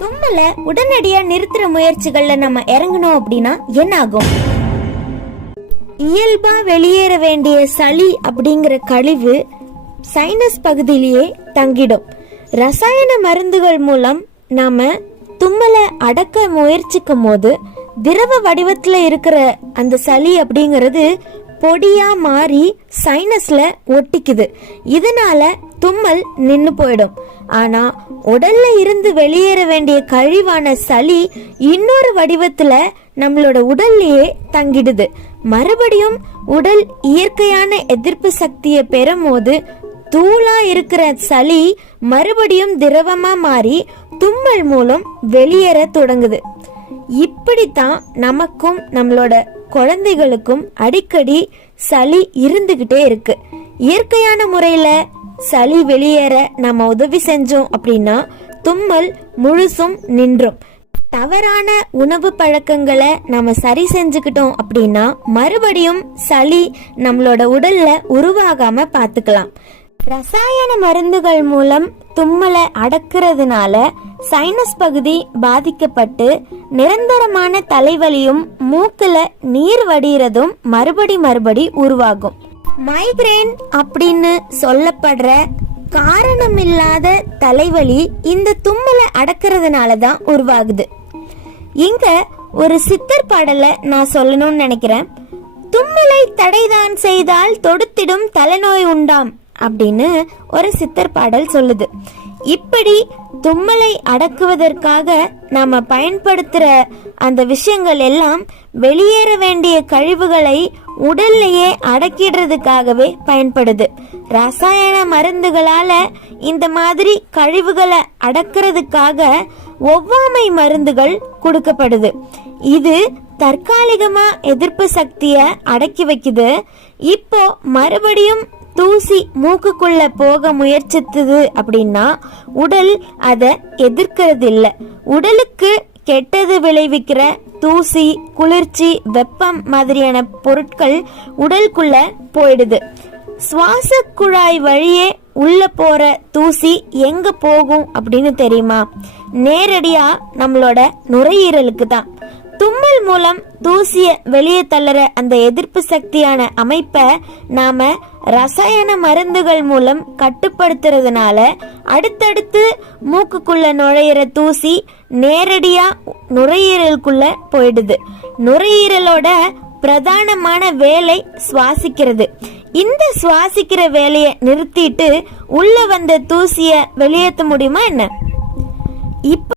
தும்மலை உடனடியா நிறுத்துற முயற்சிகள்ல நம்ம இறங்கணும் அப்படின்னா என்ன ஆகும் இயல்பா வெளியேற வேண்டிய சளி அப்படிங்கிற கழிவு சைனஸ் பகுதியிலேயே தங்கிடும். ரசாயன மருந்துகள் மூலம் நாம தும்மலை அடக்க முயற்சிக்கும் போது திரவ வடிவத்துல இருக்கிற அந்த சளி அப்படிங்கிறது பொடியாக மாறி சைனஸில் ஒட்டிக்குது. இதனால் தும்மல் நின்று போயிடும். ஆனால் உடலில் இருந்து வெளியேற வேண்டிய கழிவான சளி இன்னொரு வடிவத்தில் நம்மளோட உடல்லையே தங்கிடுது. மறுபடியும் உடல் இயற்கையான எதிர்ப்பு சக்தியை பெறும் போது தூளா இருக்கிற சளி மறுபடியும் திரவமா மாறி தும்மல் மூலம் வெளியேற தொடங்குது. இப்படித்தான் நமக்கும் நம்மளோட குழந்தைகளுக்கும் அடிக்கடி சளி இருந்துகிட்டே இருக்கு. இயற்கையான முறையில சளி வெளியேற நம்ம உதவி செஞ்சோம் அப்படின்னா தும்மல் முழுசும் நின்றும். தவறான உணவு பழக்கங்களை நம்ம சரி செஞ்சுக்கிட்டோம் அப்படின்னா மறுபடியும் சளி நம்மளோட உடல்ல உருவாகாம பார்த்துக்கலாம் ரசாயன மருந்துகள் மூலம் தும்மலை அடக்கிறதுனால சைனஸ் பகுதி பாதிக்கப்பட்டு நிரந்தரமான தலைவலியும் மூக்குல நீர் வடிகிறதும் மறுபடி மறுபடி உருவாகும். மைக்ரேன் அப்படின்னு சொல்லப்படுற காரணமில்லாத தலைவலி இந்த தும்மலை அடக்கிறதுனால தான் உருவாகுது. இங்க ஒரு சித்தர் பாடலை நான் சொல்லணும்னு நினைக்கிறேன். தும்மலை தடைதான் செய்தால் தொடுத்திடும் தலைநோய் உண்டாம் அப்படின்னு ஒரு சித்தர் பாடல் சொல்லுது. இப்படி தும்மலை அடக்குவதற்காக நாம் பயன்படுத்துகிற அந்த விஷயங்கள் எல்லாம் வெளியேற வேண்டிய கழிவுகளை உடல்லையே அடக்கிடுறதுக்காகவே பயன்படுது. ரசாயன மருந்துகளால் இந்த மாதிரி கழிவுகளை அடக்கிறதுக்காக ஒவ்வாமை மருந்துகள் கொடுக்கப்படுது. இது தற்காலிகமாக எதிர்ப்பு சக்தியை அடக்கி வைக்குது. இப்போ மறுபடியும் தூசி மூக்குக்குள்ள போக முயற்சித்தது அப்படின்னா உடல் அதை எதிர்க்கிறது உடலுக்கு கெட்டது விளைவிக்கிற தூசி குளிர்ச்சி வெப்பம் மாதிரியான பொருட்கள் உடலுக்குள்ள போயிடுது. சுவாச குழாய் வழியே உள்ள போற தூசி எங்க போகும் அப்படின்னு தெரியுமா? நேரடியா நம்மளோட நுரையீரலுக்கு தான். தும்மல் மூலம் தூசிய வெளியே தள்ளற அந்த எதிர்ப்பு சக்தியான அமைப்பை நாம ரசாயன மருந்துகள் மூலம் கட்டுப்படுத்துறதுனால அடுத்தடுத்து மூக்குக்குள்ள நுழையிற தூசி நேரடியா நுரையீரலுக்குள்ள போயிடுது. நுரையீரலோட பிரதானமான வேலை சுவாசிக்கிறது. இந்த சுவாசிக்கிற வேலையை நிறுத்திட்டு உள்ள வந்த தூசிய வெளியேற்ற முடியுமா என்ன? இப்ப